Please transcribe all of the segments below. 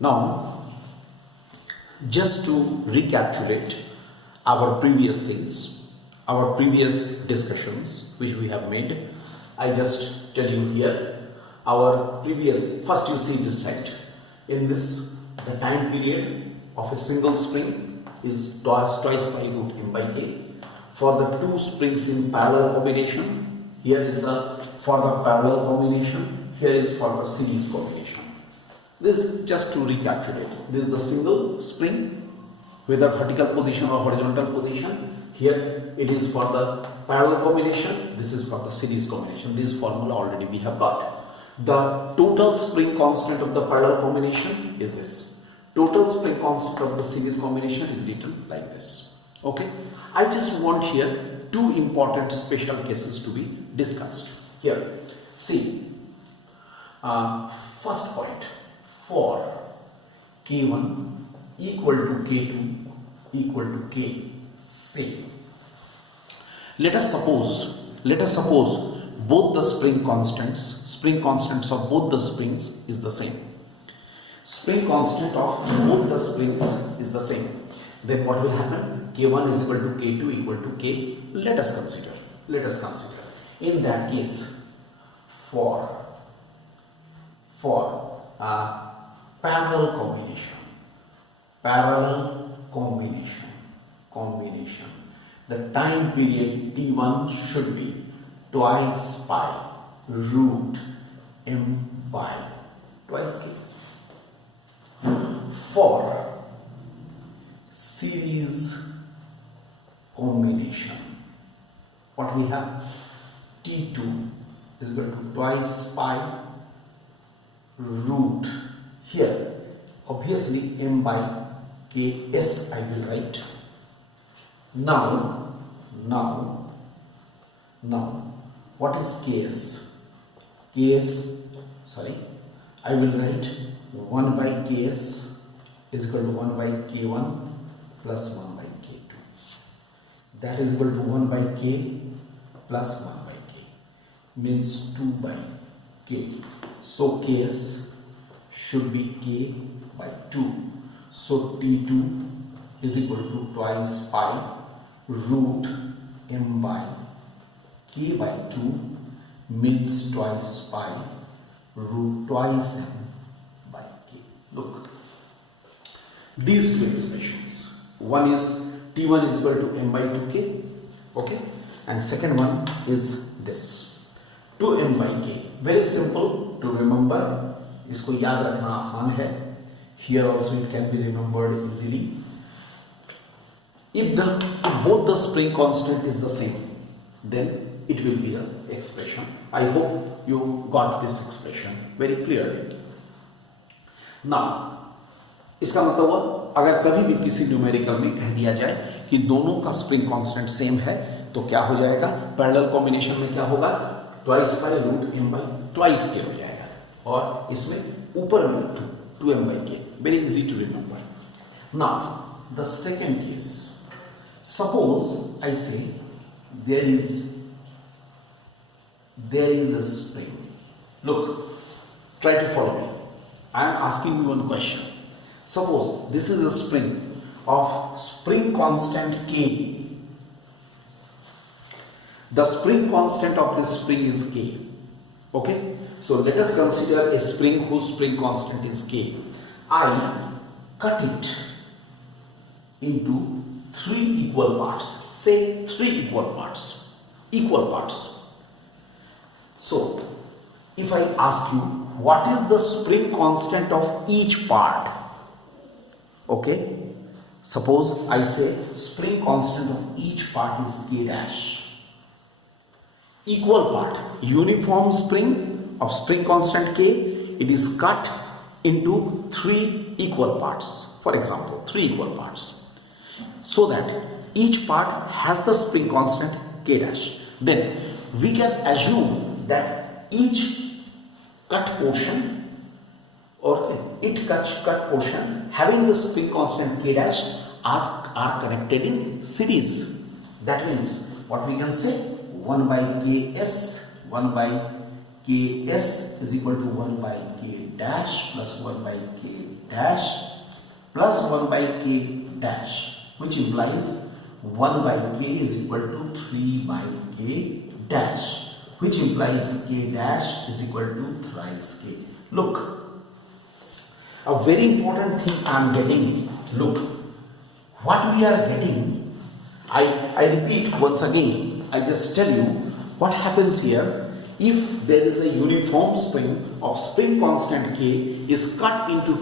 Now, just to recapitulate our previous things, our previous discussions which we have made, I just tell you here our previous, first you see this side. In this, the time period of a single spring is twice by root m by k. For the two springs in parallel combination, here is the for the parallel combination, here is for the series combination. This is just to recapitulate. This is the single spring, whether vertical position or horizontal position. Here it is for the parallel combination. This is for the series combination. This formula already we have got. The total spring constant of the parallel combination is this. Total spring constant of the series combination is written like this. Okay. I just want here two important special cases to be discussed. Here, see. First point. For K1 equal to K2 equal to K, say, let us suppose both the spring constants of both the springs is the same. Spring constant of both the springs is the same. Then what will happen? K1 is equal to K2 equal to K. Let us consider. In that case, for parallel combination, the time period T1 should be twice pi root m by twice k. For series combination, what we have? T2 is equal to twice pi root, here obviously m by ks I will write. Now what is ks? I will write 1 by ks is equal to 1 by k1 plus 1 by k2. That is equal to 1 by k plus 1 by k, means 2 by k. So ks should be k by 2. So T2 is equal to twice pi root m by k by 2, means twice pi root twice m by k. Look, these two expressions, one is T1 is equal to m by 2k, okay, and second one is this 2m by k. Very simple to remember, इसको याद रखना आसान है. Here also it can be remembered easily. If both the spring constant is the same, then it will be the expression. I hope you got this expression very clearly. Now, इसका मतलब हुआ अगर कभी भी किसी न्यूमेरिकल में कह दिया जाए कि दोनों का स्प्रिंग कांस्टेंट सेम है, तो क्या हो जाएगा? पैरेलल कॉम्बिनेशन में क्या होगा? Twice by root m by twice k हो जाएगा, और इसमें ऊपर में 2m by k. Very easy to remember. Now, the second case. Suppose I say there is a spring. Look, try to follow me. I am asking you one question. Suppose this is a spring of spring constant k. The spring constant of this spring is k. Okay? So let us consider a spring whose spring constant is k. I cut it into 3 equal parts. Say 3 equal parts. So, if I ask you what is the spring constant of each part, okay, suppose I say spring constant of each part is k dash. Equal part, uniform spring of spring constant k, it is cut into 3 equal parts. For example, 3 equal parts, so that each part has the spring constant k dash. Then we can assume that each cut portion cut portion having the spring constant k dash are connected in series. That means what we can say, 1 by ks, 1 by Ks is equal to 1 by K dash plus 1 by K dash plus 1 by K dash, which implies 1 by K is equal to 3 by K dash, which implies K dash is equal to thrice K. Look, a very important thing I am getting. Look, what we are getting, I repeat once again, I just tell you what happens here. If there is a uniform spring of spring constant K is cut into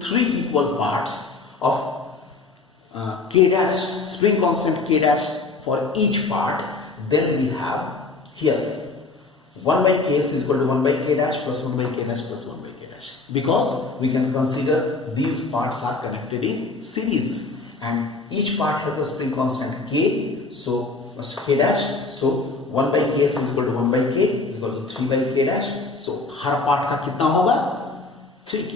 three equal parts of K dash, spring constant K dash for each part, then we have here 1 by K is equal to 1 by K dash plus 1 by K dash plus 1 by K dash, because we can consider these parts are connected in series and each part has a spring constant K, so K dash, so 1 by K is equal to 1 by K is equal to 3 by K dash, so her part का कितना होगा 3K.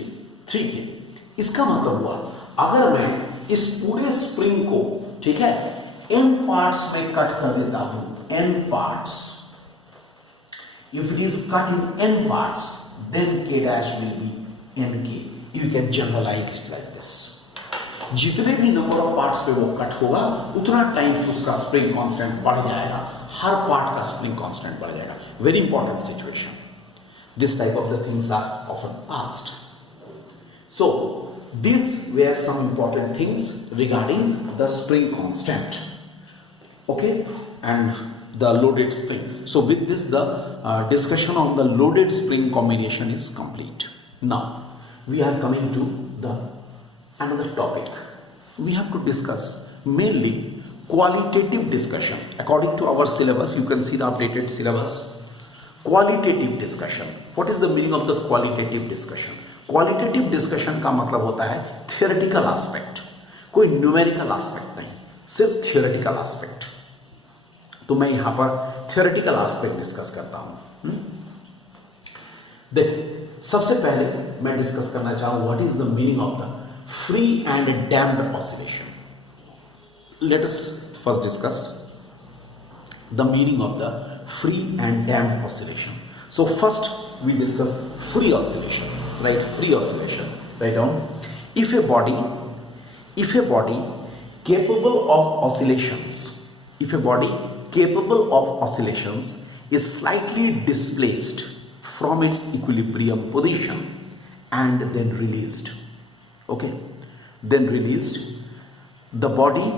इसका मतलब हुआ अगर मैं इस पूरे स्प्रिंग को, ठीक है, n पार्ट्स में कट कर देता हूं, n parts, if it is cut in n parts, then K dash will be nk. You can generalize it like this. जितने भी नंबर ऑफ पार्ट्स पे वो कट होगा उतना टाइम्स उसका स्प्रिंग कांस्टेंट बढ़ जाएगा, हर पार्ट का स्प्रिंग कांस्टेंट बढ़ जाएगा. Very important situation. This type of the things are often asked. So these were some important things regarding the spring constant, okay, and the loaded spring. So with this the discussion on the loaded spring combination is complete. Now we are coming to the another topic. We have to discuss mainly qualitative discussion. According to our syllabus, you can see the updated syllabus. Qualitative discussion. What is the meaning of the qualitative discussion? Qualitative discussion का मतलब होता है theoretical aspect, कोई numerical aspect नहीं, सिर्फ theoretical aspect. तो मैं यहाँ पर theoretical aspect डिस्कस करता हूँ. देखो, सबसे पहले मैं डिस्कस करना चाहूँ what is the meaning of the free and damped oscillation. Let us first discuss the meaning of the free and damped oscillation. So first we discuss free oscillation, right? Free oscillation. Write down. If a body capable of oscillations is slightly displaced from its equilibrium position and then released, okay, the body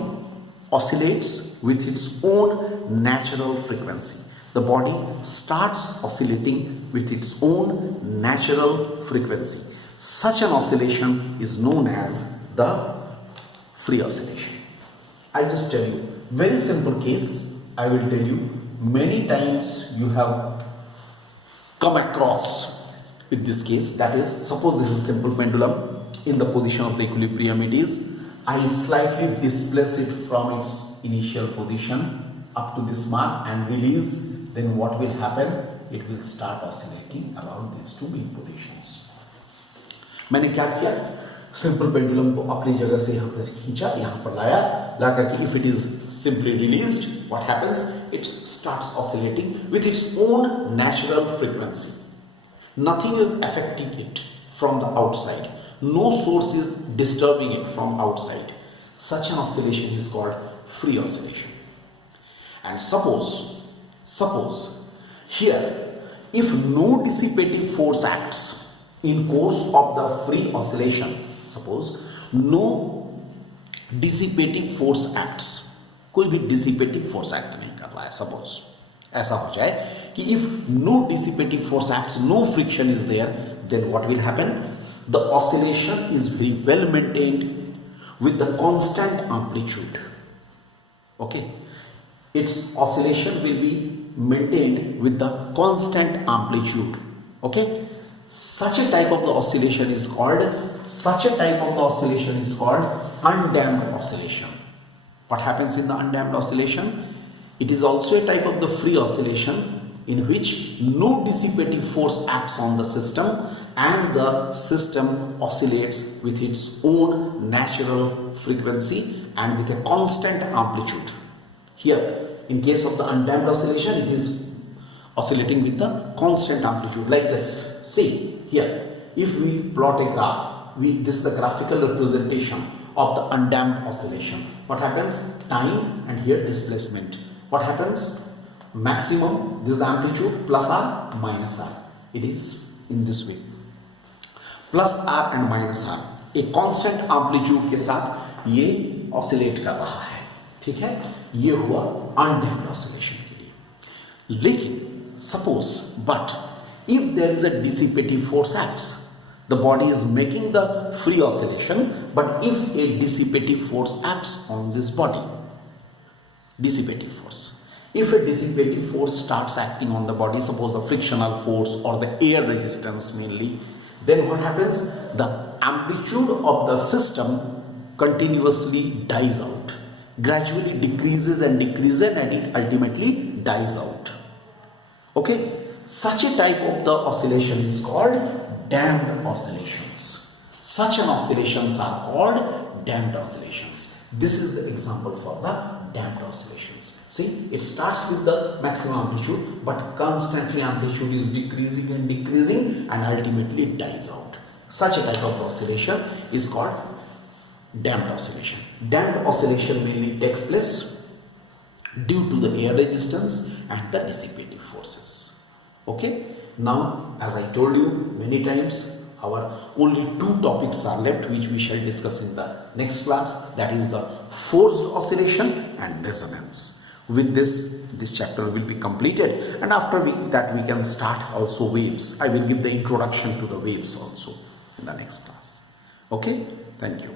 oscillates with its own natural frequency. The body starts oscillating with its own natural frequency. Such an oscillation is known as the free oscillation. I just tell you, very simple case. I will tell you, many times you have come across with this case. That is, suppose this is simple pendulum. In the position of the equilibrium it is, I slightly displace it from its initial position up to this mark and release, then what will happen? It will start oscillating around these two main positions. मैंने क्या किया? Simple pendulum को अपनी जगह से यहाँ पर खींचा, यहाँ पर लाया, ला करके if it is simply released, what happens? It starts oscillating with its own natural frequency. Nothing is affecting it from the outside. No source is disturbing it from outside. Such an oscillation is called free oscillation. And suppose here, if no dissipative force acts in course of the free oscillation, suppose no dissipative force acts, कोई भी dissipative force act नहीं कर रहा है, suppose ऐसा हो जाए कि if no dissipative force acts, no friction is there, then what will happen? The oscillation is very well maintained with the constant amplitude. Okay, its oscillation will be maintained with the constant amplitude. Okay, such a type of the oscillation is called undamped oscillation. What happens in the undamped oscillation? It is also a type of the free oscillation in which no dissipative force acts on the system and the system oscillates with its own natural frequency and with a constant amplitude. Here, in case of the undamped oscillation, it is oscillating with the constant amplitude like this. See here, if we plot a graph, this is the graphical representation of the undamped oscillation. What happens? Time and here displacement. What happens? Maximum, this is the amplitude, plus R minus R. It is in this way. Plus R and minus R एक constant amplitude के साथ ये oscillate कर रहा है, ठीक है। ये हुआ अनडैम्प्ड ऑसिलेशन के लिए। लेकिन suppose but if there is a dissipative force acts, the body is making the free oscillation, but if a dissipative force acts on this body, dissipative force. If a dissipative force starts acting on the body, suppose the frictional force or the air resistance mainly, then what happens? The amplitude of the system continuously dies out, gradually decreases and decreases, and it ultimately dies out. Okay, such a type of the oscillation is called damped oscillations. Such an oscillations are called damped oscillations. This is the example for the damped oscillations. See, it starts with the maximum amplitude, but constantly amplitude is decreasing and decreasing, and ultimately it dies out. Such a type of oscillation is called damped oscillation. Damped oscillation mainly takes place due to the air resistance and the dissipative forces. Okay, now as I told you many times, our only two topics are left, which we shall discuss in the next class, that is the forced oscillation and resonance. With this chapter will be completed, and after that we can start also waves. I will give the introduction to the waves also in the next class. Okay, thank you.